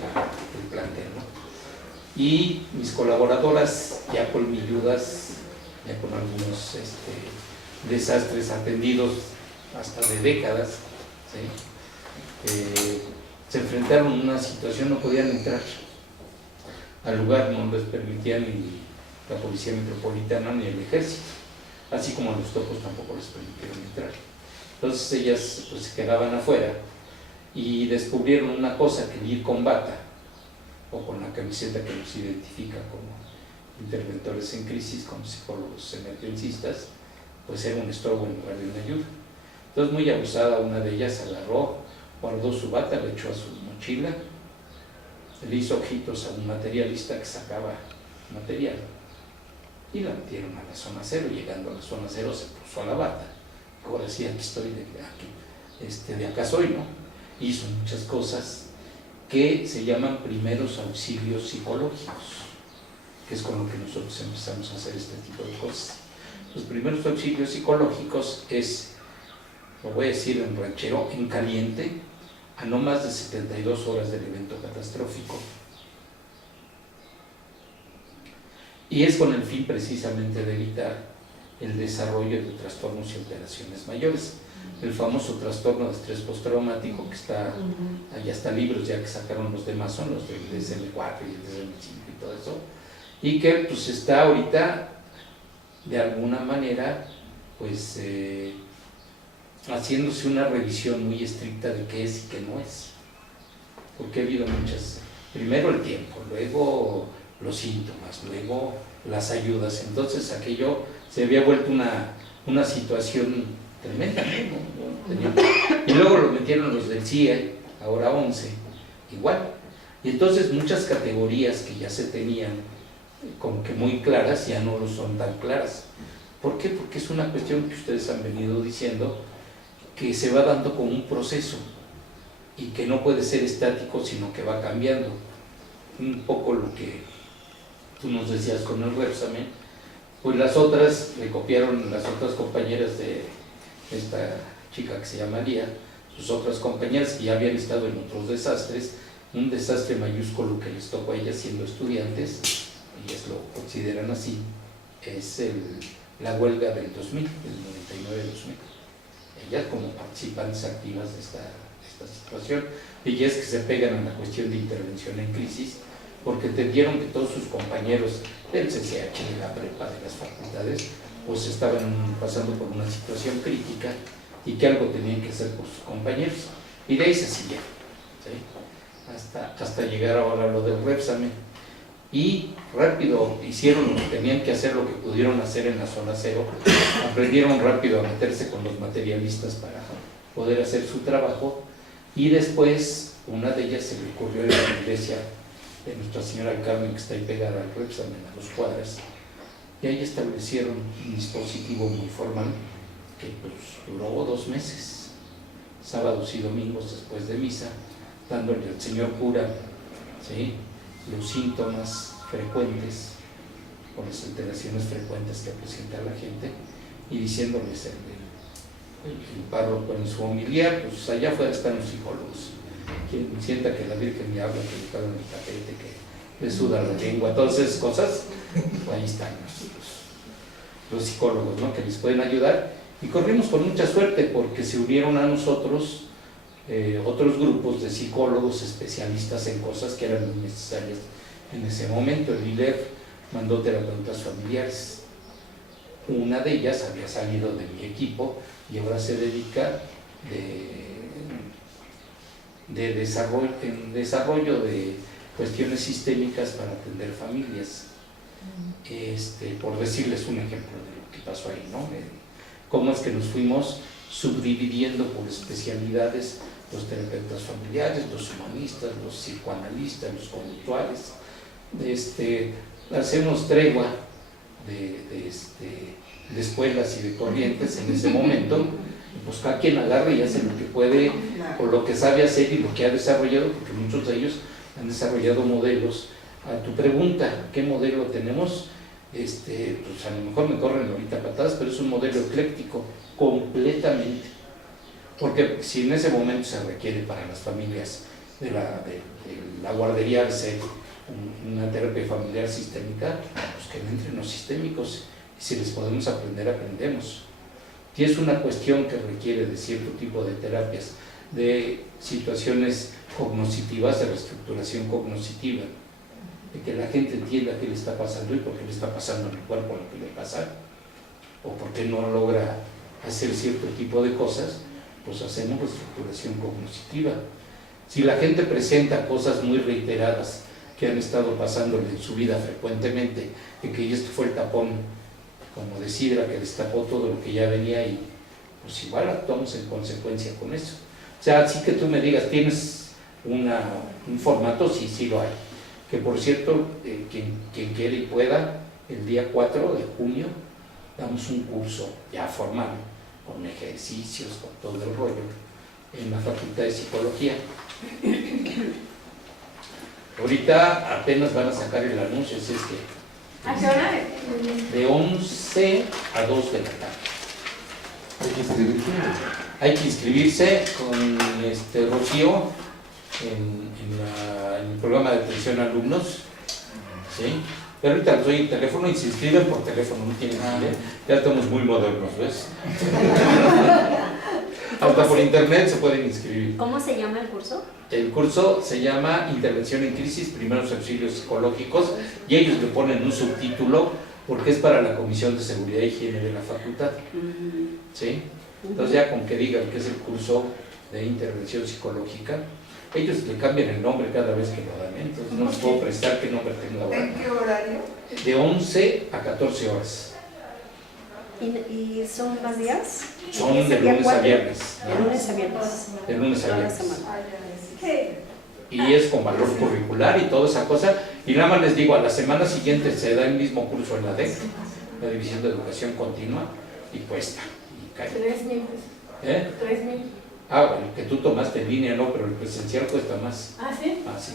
plantel, ¿no? Y mis colaboradoras, ya colmilludas, ya con algunos desastres atendidos hasta de décadas, ¿sí? Se enfrentaron a una situación, no podían entrar al lugar, no les permitía ni la Policía Metropolitana ni el Ejército, así como a los topos tampoco les permitieron entrar. Entonces ellas pues se quedaban afuera y descubrieron una cosa, que ir con bata o con la camiseta que nos identifica como interventores en crisis, como psicólogos emergencistas, pues era un estorbo en lugar de una ayuda. Entonces, muy abusada, una de ellas agarró, guardó su bata, le echó a su mochila, le hizo ojitos a un materialista que sacaba material y la metieron a la zona cero. Llegando a la zona cero se puso a la bata. Ahora sí, aquí estoy, de acá soy, ¿no? Hizo muchas cosas que se llaman primeros auxilios psicológicos, que es con lo que nosotros empezamos a hacer este tipo de cosas. Los primeros auxilios psicológicos es, lo voy a decir en ranchero, en caliente, a no más de 72 horas del evento catastrófico. Y es con el fin precisamente de evitar el desarrollo de trastornos y alteraciones mayores. El famoso trastorno de estrés postraumático, que está, hay hasta libros ya que sacaron los demás, son los del DSM-4 y el DSM-5 y todo eso, y que pues está ahorita de alguna manera pues haciéndose una revisión muy estricta de qué es y qué no es, porque ha habido muchas, primero el tiempo, luego los síntomas, luego las ayudas. Entonces aquello se había vuelto una situación tremenda, ¿no? Y luego lo metieron los del CIE, ahora 11, igual. Y entonces muchas categorías que ya se tenían como que muy claras ya no lo son tan claras. ¿Por qué? Porque es una cuestión que ustedes han venido diciendo, que se va dando como un proceso y que no puede ser estático, sino que va cambiando. Un poco lo que tú nos decías con el Repsame, pues las otras le copiaron, las otras compañeras de esta chica que se llama Lía, sus otras compañeras que ya habían estado en otros desastres, un desastre mayúsculo que les tocó a ellas siendo estudiantes, ellas lo consideran así, es la huelga del 2000, del 99-2000. Ellas como participantes activas de esta situación, ellas que se pegan a la cuestión de intervención en crisis, porque entendieron que todos sus compañeros del CCH, de la prepa, de las facultades, pues estaban pasando por una situación crítica y que algo tenían que hacer por sus compañeros. Y de ahí se siguieron, ¿sí? hasta llegar ahora a lo del Repsame. Y rápido hicieron lo que tenían que hacer, lo que pudieron hacer en la zona cero, aprendieron rápido a meterse con los materialistas para poder hacer su trabajo, y después una de ellas se le ocurrió en la iglesia de Nuestra Señora del Carmen, que está ahí pegada al Repsame, a 2 cuadras, y ahí establecieron un dispositivo muy formal que pues, duró 2 meses, sábados y domingos después de misa, dándole al señor cura, ¿sí?, los síntomas frecuentes o las alteraciones frecuentes que presenta la gente y diciéndoles el párroco en su homilía, pues allá afuera están los psicólogos. Quien sienta que la Virgen le habla, que le pagan el tapete, que le suda la lengua, todas esas cosas, pues ahí están los psicólogos, ¿no?, que les pueden ayudar. Y corrimos con mucha suerte porque se unieron a nosotros otros grupos de psicólogos especialistas en cosas que eran muy necesarias en ese momento. El ILEF mandó terapeutas familiares. Una de ellas había salido de mi equipo y ahora se dedica en desarrollo de cuestiones sistémicas para atender familias. Por decirles un ejemplo de lo que pasó ahí, ¿no? Cómo es que nos fuimos subdividiendo por especialidades, los terapeutas familiares, los humanistas, los psicoanalistas, los conductuales. Hacemos tregua de escuelas y de corrientes en ese momento, pues cada quien agarra y hace lo que puede o lo que sabe hacer y lo que ha desarrollado, porque muchos de ellos han desarrollado modelos. A tu pregunta, ¿qué modelo tenemos? Pues a lo mejor me corren ahorita patadas, pero es un modelo ecléctico completamente, porque si en ese momento se requiere para las familias de la guardería hacer una terapia familiar sistémica, pues que entren los sistémicos, y si les podemos aprender, aprendemos. Si es una cuestión que requiere de cierto tipo de terapias, de situaciones cognitivas, de reestructuración cognitiva, de que la gente entienda qué le está pasando y por qué le está pasando en el cuerpo lo que le pasa, o por qué no logra hacer cierto tipo de cosas, pues hacemos reestructuración cognitiva. Si la gente presenta cosas muy reiteradas que han estado pasándole en su vida frecuentemente, y que esto fue el tapón, como de sidra que destapó todo lo que ya venía ahí, pues igual actuamos en consecuencia con eso. O sea, así que tú me digas, ¿tienes un formato? Sí, sí lo hay. Que por cierto, quien quiera y pueda, el día 4 de junio damos un curso ya formal, con ejercicios, con todo el rollo, en la Facultad de Psicología. Ahorita apenas van a sacar el anuncio, así es que... ¿A qué hora? De 11 a 2 de la tarde. ¿Hay que inscribirse? Hay que inscribirse con Rocío en el programa de atención a alumnos, ¿sí? Pero ahorita les doy el teléfono y se inscriben por teléfono, no tienen que ir, ya estamos muy modernos, ¿ves? Hasta por internet se pueden inscribir. ¿Cómo se llama el curso? El curso se llama Intervención en Crisis, Primeros Auxilios Psicológicos, y ellos le ponen un subtítulo porque es para la Comisión de Seguridad y Higiene de la facultad, ¿sí? Entonces ya con que digan que es el curso de intervención psicológica, ellos le cambian el nombre cada vez que lo dan, ¿eh? Entonces no les puedo prestar qué nombre tengo ahora. ¿En qué horario? De 11 a 14 horas. ¿Y son más días? Son de lunes a viernes. De lunes a viernes. De lunes a Toda la viernes. semana. Y es con valor curricular y toda esa cosa. Y nada más les digo, a la semana siguiente se da el mismo curso en la DEC, la División de Educación Continua, y cuesta. Y cae. 3,000 pesos. ¿Eh? 3,000. Ah, bueno, que tú tomaste en línea, no, pero el presencial cuesta más. ¿Ah, sí? Ah, sí.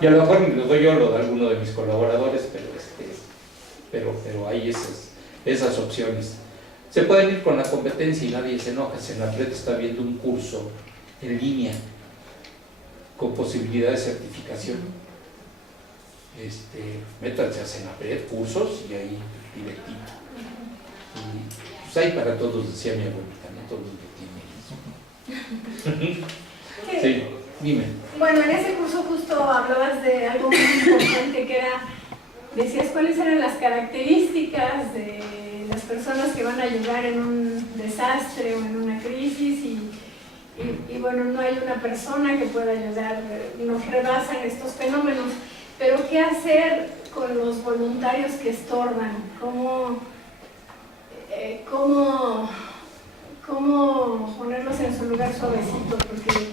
Y a lo mejor lo doy yo, lo de alguno de mis colaboradores, pero hay esas opciones. Se pueden ir con la competencia y nadie se enoja. Senapred está viendo un curso en línea con posibilidad de certificación. Métanse a Senapred, cursos, y ahí directito. Y pues hay para todos, decía mi abuelita, no todo el mundo tiene eso. Sí, dime. Bueno, en ese curso justo hablabas de algo muy importante que era, decías cuáles eran las características de las personas que van a ayudar en un desastre o en una crisis y bueno, no hay una persona que pueda ayudar, nos rebasan estos fenómenos, pero ¿qué hacer con los voluntarios que estorban? ¿Cómo ponerlos en su lugar suavecito? Porque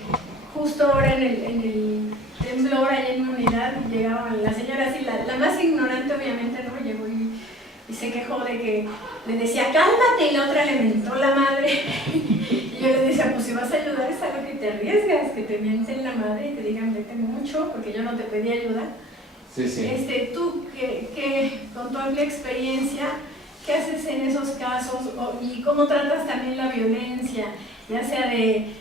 justo ahora en el temblor allá en una unidad llegaban las señoras y la más ignorante quejó de que le decía, cálmate, y la otra le mentó la madre. Y yo le decía, pues si vas a ayudar es a lo que te arriesgas, que te mienten la madre y te digan, vete mucho, porque yo no te pedí ayuda. Sí, sí. Tú, que con tu amplia experiencia, ¿qué haces en esos casos? Y cómo tratas también la violencia, ya sea de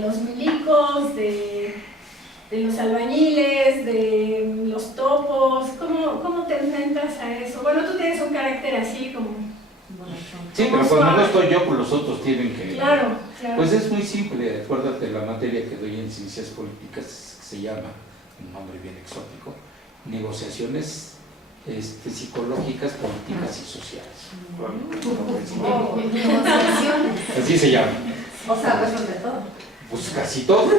los milicos, de los albañiles, de los topos? ¿Cómo te enfrentas a eso? Bueno, tú tienes un carácter así como... Sí, pero cuando no estoy yo, pues los otros tienen que... Claro, claro. Pues es muy simple, acuérdate, la materia que doy en ciencias políticas se llama, un nombre bien exótico, negociaciones psicológicas, políticas y sociales. Así se llama. O sea, resuelve todo. Pues casi todo.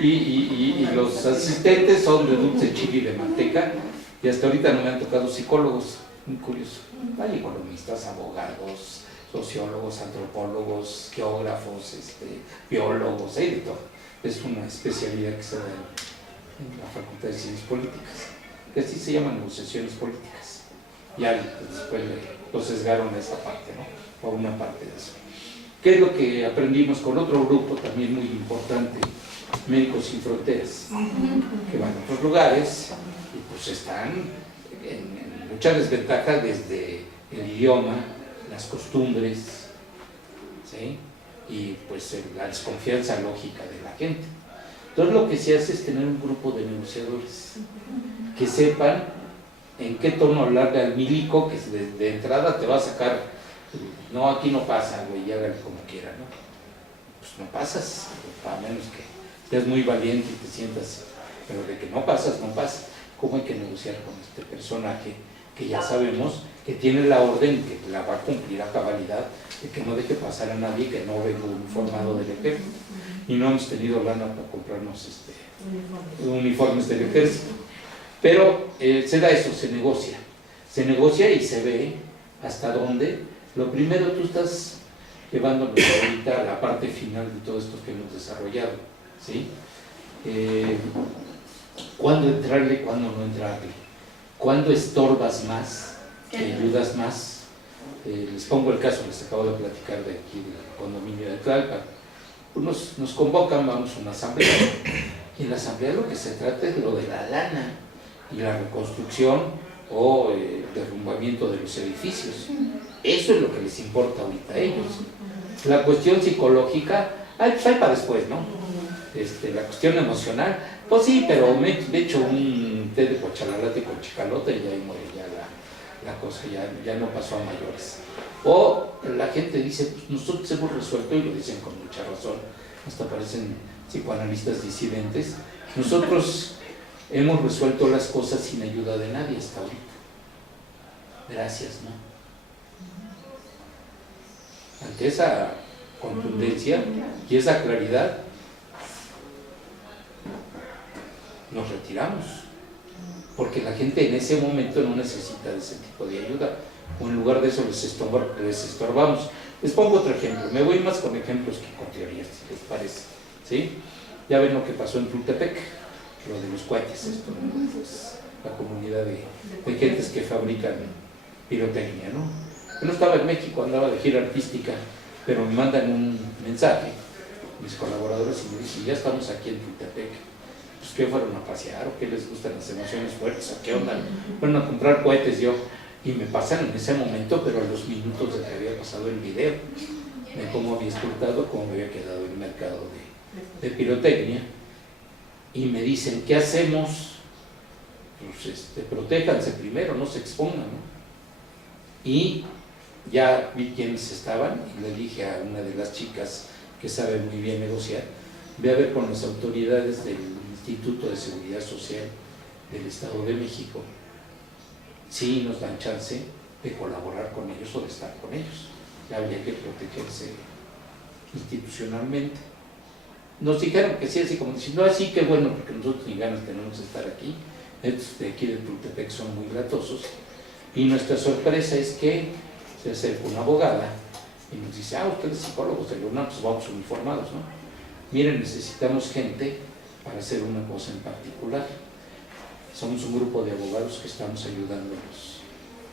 Y los asistentes son de dulce, chile y de manteca, y hasta ahorita no me han tocado psicólogos, muy curioso. Hay economistas, abogados, sociólogos, antropólogos, geógrafos, biólogos, hay de todo. Es una especialidad que se da en la Facultad de Ciencias Políticas, que así se llaman negociaciones políticas. Ya después lo sesgaron a esa parte, ¿no? O una parte de eso. ¿Qué es lo que aprendimos con otro grupo también muy importante, Médicos Sin Fronteras, que van a otros lugares y pues están en mucha desventaja desde el idioma, las costumbres, ¿sí? Y pues la desconfianza lógica de la gente. Entonces lo que se hace es tener un grupo de negociadores que sepan en qué tono hablarle al milico, que de entrada te va a sacar, no, aquí no pasa, güey, y hágale como quiera, ¿no? Pues no pasas, a menos que seas muy valiente y te sientas, pero de que no pasas, no pasa. ¿Cómo hay que negociar con este personaje que ya sabemos que tiene la orden, que la va a cumplir a cabalidad, de que no deje pasar a nadie que no venga uniformado del ejército? Y no hemos tenido lana para comprarnos uniformes del ejército. Pero se da eso, se negocia y se ve hasta dónde. Lo primero, tú estás llevándonos ahorita a la parte final de todo esto que hemos desarrollado, ¿sí? ¿Cuándo entrarle, cuándo no entrarle? ¿Cuándo estorbas más, te ayudas más? Les pongo el caso, les acabo de platicar de aquí del condominio de Tlalpan. Nos convocan, vamos a una asamblea, y en la asamblea lo que se trata es lo de la lana y la reconstrucción o el derrumbamiento de los edificios. Eso es lo que les importa ahorita a ellos. La cuestión psicológica, pues hay para después, ¿no? La cuestión emocional, pues sí, pero me echo un té de cochalalate con chicalote y ahí muere ya la cosa, ya no pasó a mayores. O la gente dice, pues nosotros hemos resuelto, y lo dicen con mucha razón, hasta parecen psicoanalistas disidentes, nosotros hemos resuelto las cosas sin ayuda de nadie hasta ahorita. Gracias, ¿no? Ante esa contundencia y esa claridad, nos retiramos, porque la gente en ese momento no necesita de ese tipo de ayuda, o en lugar de eso les estorbamos. Les pongo otro ejemplo, me voy más con ejemplos que con teorías, si les parece, ¿sí? Ya ven lo que pasó en Tultepec, lo de los cohetes, esto, pues, la comunidad de gentes que fabrican pirotecnia, ¿no? Yo no estaba en México, andaba de gira artística, pero me mandan un mensaje, mis colaboradores, y me dicen, ya estamos aquí en Tultepec. Pues, ¿qué fueron a pasear? ¿O qué les gustan las emociones fuertes? ¿O qué onda? Fueron a comprar cohetes yo. Y me pasan en ese momento, pero a los minutos de que había pasado el video, de cómo había explotado, cómo me había quedado el mercado de pirotecnia. Y me dicen, ¿qué hacemos? Pues protéjanse primero, no se expongan, ¿no? Y ya vi quiénes estaban y le dije a una de las chicas que sabe muy bien negociar, ve a ver con las autoridades del Instituto de Seguridad Social del Estado de México si nos dan chance de colaborar con ellos o de estar con ellos. Ya habría que protegerse institucionalmente. Nos dijeron que sí, así como diciendo, así que bueno, porque nosotros ni ganas tenemos de estar aquí. Estos de aquí de Tultepec son muy latosos. Y nuestra sorpresa es que se acerca una abogada y nos dice, ustedes psicólogos de la UNAM, pues vamos uniformados, ¿no? Miren, necesitamos gente para hacer una cosa en particular. Somos un grupo de abogados que estamos ayudando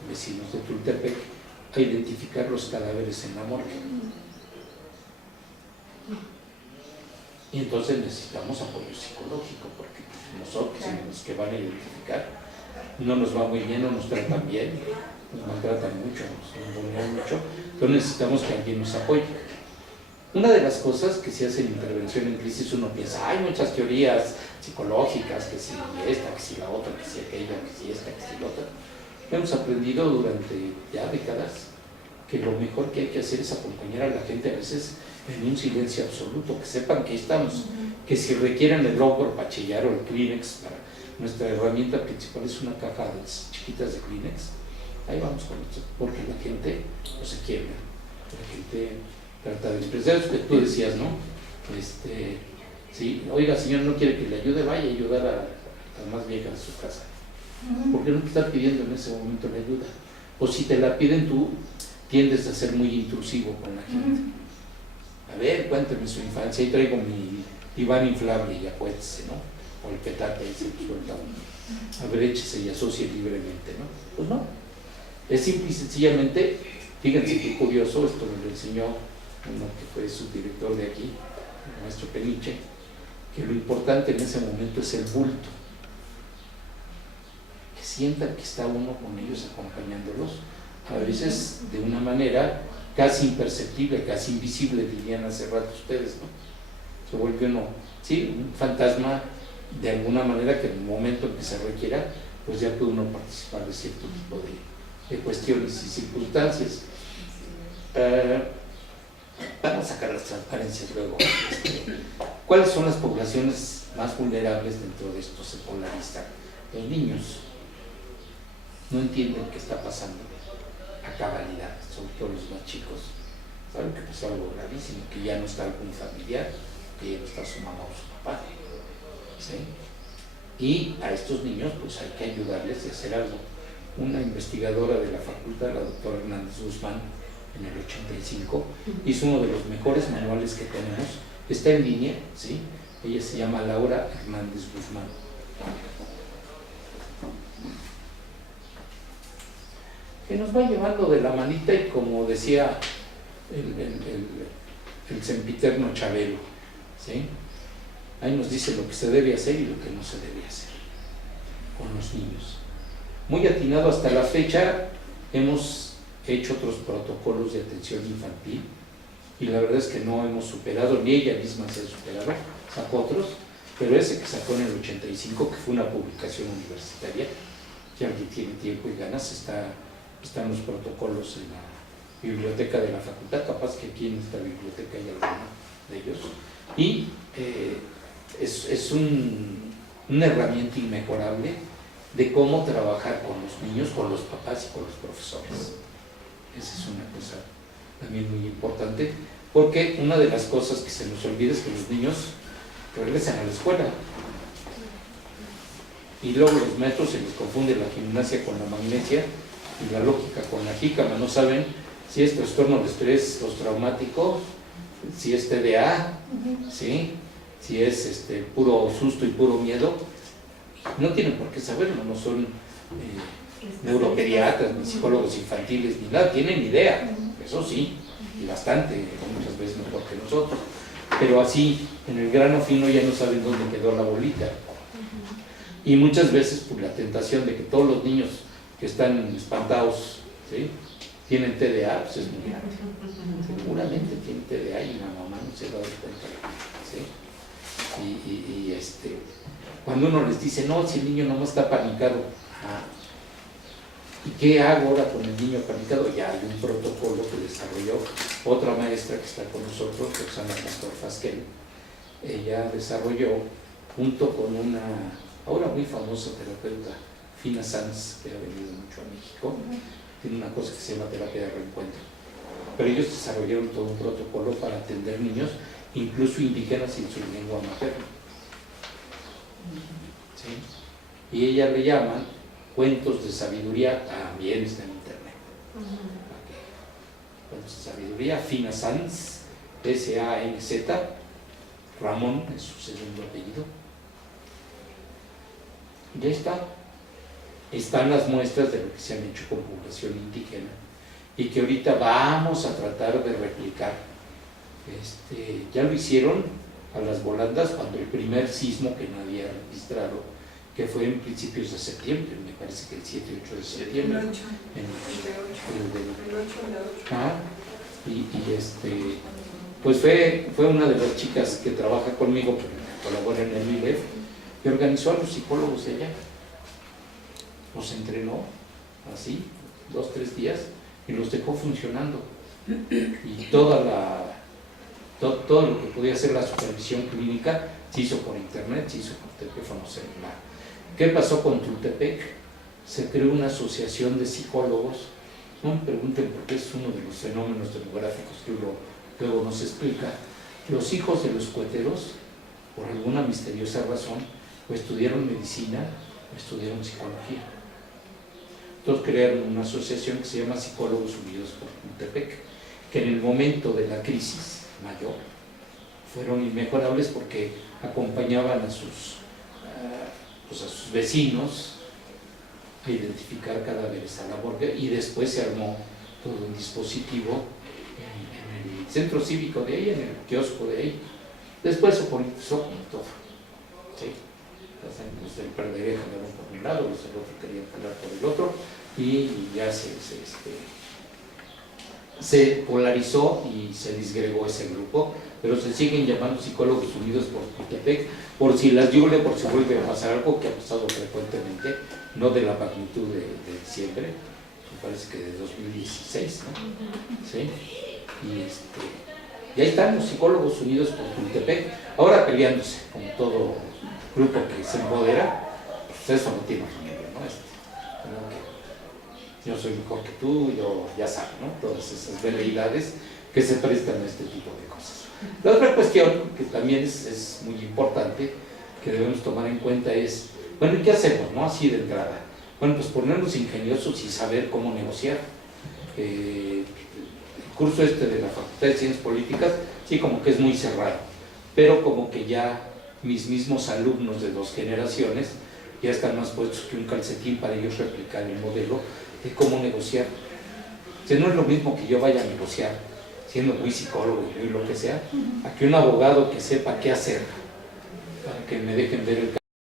vecinos de Tultepec, a identificar los cadáveres en la morgue. Y entonces necesitamos apoyo psicológico, porque nosotros, los que van a identificar, no nos va muy bien, no nos tratan bien, nos maltratan mucho, nos vulneran mucho, entonces necesitamos que alguien nos apoye. Una de las cosas que se hace en intervención en crisis, uno piensa, hay muchas teorías psicológicas, que si esta, que si la otra, que si aquella, que si esta, que si la otra. Hemos aprendido durante ya décadas que lo mejor que hay que hacer es acompañar a la gente a veces en un silencio absoluto, que sepan que estamos, que si requieren el hombro para chillar o el Kleenex, nuestra herramienta principal es una caja de chiquitas de Kleenex, ahí vamos con esto, porque la gente no se quiebra, la gente trata de expresar eso que tú decías, ¿no? Sí, oiga, señor, no quiere que le ayude, vaya a ayudar a la más vieja de su casa, porque no te está pidiendo en ese momento la ayuda, o si te la piden tú, tiendes a ser muy intrusivo con la gente. A ver, cuénteme su infancia, ahí traigo mi diván inflable y acuérdese, ¿no? O el petate y se suelta uno. A ver, échese y asocie libremente, ¿no? Pues no. Es simple y sencillamente, fíjense qué curioso, esto me lo enseñó uno que fue subdirector de aquí, el maestro Peniche, que lo importante en ese momento es el bulto. Que sientan que está uno con ellos acompañándolos, a veces de una manera casi imperceptible, casi invisible, dirían hace rato ustedes, ¿no? Se vuelve uno, sí, un fantasma de alguna manera que en el momento en que se requiera, pues ya puede uno participar de cierto tipo de cuestiones y circunstancias. Vamos a sacar las transparencias luego. ¿Cuáles son las poblaciones más vulnerables dentro de esto? Se polariza. Los niños no entienden qué está pasando a cabalidad, sobre todo los más chicos. Saben que pasó algo gravísimo, que ya no está algún familiar, que ya no está su mamá o su papá, ¿sí? Y a estos niños pues hay que ayudarles a hacer algo. Una investigadora de la facultad, la doctora Hernández Guzmán, en el 85, hizo uno de los mejores manuales que tenemos, está en línea, ¿sí? Ella se llama Laura Hernández Guzmán. Que nos va llevando de la manita y como decía el sempiterno Chabelo, ¿sí? Ahí nos dice lo que se debe hacer y lo que no se debe hacer con los niños. Muy atinado hasta la fecha, hemos hecho otros protocolos de atención infantil y la verdad es que no hemos superado, ni ella misma se ha superado, sacó otros, pero ese que sacó en el 85, que fue una publicación universitaria, si alguien tiene tiempo y ganas, están los protocolos en la biblioteca de la facultad, capaz que aquí en esta biblioteca hay alguno de ellos, y es una herramienta inmejorable de cómo trabajar con los niños, con los papás y con los profesores. Esa es una cosa también muy importante, porque una de las cosas que se nos olvida es que los niños regresan a la escuela y luego los maestros se les confunde la gimnasia con la magnesia y la lógica con la jícama, no saben si es trastorno de estrés postraumático, si es TDA, ¿sí? Si es puro susto y puro miedo. No tienen por qué saberlo, no son neuropediatras, ni psicólogos infantiles, ni nada, tienen idea, eso sí, y bastante, muchas veces mejor que nosotros, pero así, en el grano fino ya no saben dónde quedó la bolita. Y muchas veces por la tentación de que todos los niños que están espantados, ¿sí?, tienen TDA, pues es muy grande. Seguramente tienen TDA y la mamá no se va a dar cuenta, ¿sí? Cuando uno les dice, no, si el niño nomás está panicado, ¿y qué hago ahora con el niño panicado? Ya hay un protocolo que desarrolló otra maestra que está con nosotros, Roxana Pastor Fasquel. Ella desarrolló, junto con una ahora muy famosa terapeuta, Fina Sanz, que ha venido mucho a México, tiene una cosa que se llama terapia de reencuentro. Pero ellos desarrollaron todo un protocolo para atender niños, incluso indígenas en su lengua materna. ¿Sí? Y ella le llaman cuentos de sabiduría, también está en internet. Cuentos de sabiduría, Fina Sanz, S-A-N-Z, Ramón es su segundo apellido. Y ya está. están las muestras de lo que se han hecho con población indígena y que ahorita vamos a tratar de replicar. Ya lo hicieron a las volandas cuando el primer sismo que nadie ha registrado, que fue en principios de septiembre, me parece que el 7 y 8 de septiembre. El 8. Pues fue una de las chicas que trabaja conmigo, que colabora en el ILEF, que organizó a los psicólogos de allá. Los entrenó así, 2-3 días, y los dejó funcionando. Y todo lo que podía hacer la supervisión clínica se hizo por internet, se hizo por teléfono celular. ¿Qué pasó con Tultepec? Se creó una asociación de psicólogos. No me pregunten por qué es uno de los fenómenos demográficos que luego nos explica. Los hijos de los cueteros, por alguna misteriosa razón, o estudiaron medicina o estudiaron psicología. Entonces crearon una asociación que se llama Psicólogos Unidos por Tultepec, que en el momento de la crisis mayor fueron inmejorables porque acompañaban a sus vecinos a identificar cadáveres a la morgue, y después se armó todo un dispositivo en el centro cívico de ahí, en el kiosco de ahí. Después se politizó como todo. ¿Sí? Los del Perdería jalaron por un lado, los del otro querían jalar por el otro, y ya se polarizó y se disgregó ese grupo, pero se siguen llamando Psicólogos Unidos por Tultepec, por si las llueve, por si vuelve a pasar algo que ha pasado frecuentemente, no de la magnitud de diciembre, me parece que de 2016, ¿no? ¿Sí? Y ahí están los Psicólogos Unidos por Tultepec, ahora peleándose, como todo grupo que se empodera, pues eso no tiene remedio, ¿no? Yo soy mejor que tú, yo ya sabes, ¿no? Todas esas veleidades que se prestan a este tipo de cosas. La otra cuestión que también es muy importante, que debemos tomar en cuenta es, bueno, ¿y qué hacemos, no? Así de entrada. Bueno, pues ponernos ingeniosos y saber cómo negociar. El curso de la Facultad de Ciencias Políticas, sí, como que es muy cerrado, pero como que ya mis mismos alumnos de 2 generaciones ya están más puestos que un calcetín para ellos replicar el modelo de cómo negociar. O sea, no es lo mismo que yo vaya a negociar, siendo muy psicólogo y lo que sea, a que un abogado que sepa qué hacer para que me dejen ver el